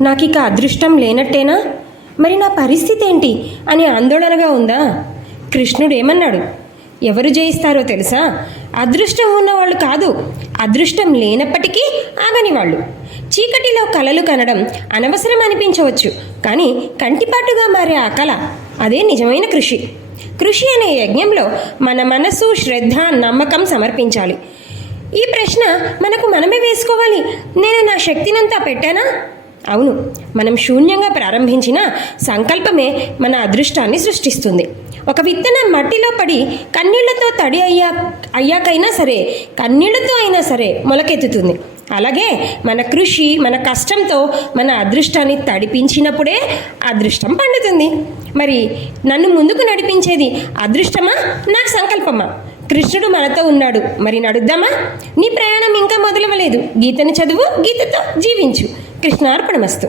నాకిక అదృష్టం లేనట్టేనా? మరి నా పరిస్థితి ఏంటి అని ఆందోళనగా ఉందా? కృష్ణుడు ఏమన్నాడు? ఎవరు జయిస్తారో తెలుసా? అదృష్టం ఉన్నవాళ్ళు కాదు, అదృష్టం లేనప్పటికీ ఆగని వాళ్ళు. చీకటిలో కలలు కనడం అనవసరం అనిపించవచ్చు, కానీ కంటిపాటుగా మారే ఆ కళ, అదే నిజమైన కృషి. కృషి అనే యజ్ఞంలో మన మనసు, శ్రద్ధ, నమ్మకం సమర్పించాలి. ఈ ప్రశ్న మనకు మనమే వేసుకోవాలి. నేను నా శక్తినంతా పెట్టానా? అవును, మనం శూన్యంగా ప్రారంభించిన సంకల్పమే మన అదృష్టాన్ని సృష్టిస్తుంది. ఒక విత్తనం మట్టిలో పడి కన్నీళ్లతో తడి అయ్యాకైనా సరే, కన్నీళ్లతో అయినా సరే మొలకెత్తుతుంది. అలాగే మన కృషి, మన కష్టంతో మన అదృష్టాన్ని తడిపించినప్పుడే అదృష్టం పండుతుంది. మరి నన్ను ముందుకు నడిపించేది అదృష్టమా, నాకు సంకల్పమా? కృష్ణుడు మనతో ఉన్నాడు, మరి నడుద్దామా? నీ ప్రయాణం ఇంకా మొదలవలేదు. గీతను చదువు, గీతతో జీవించు. కృష్ణార్పణమస్తు.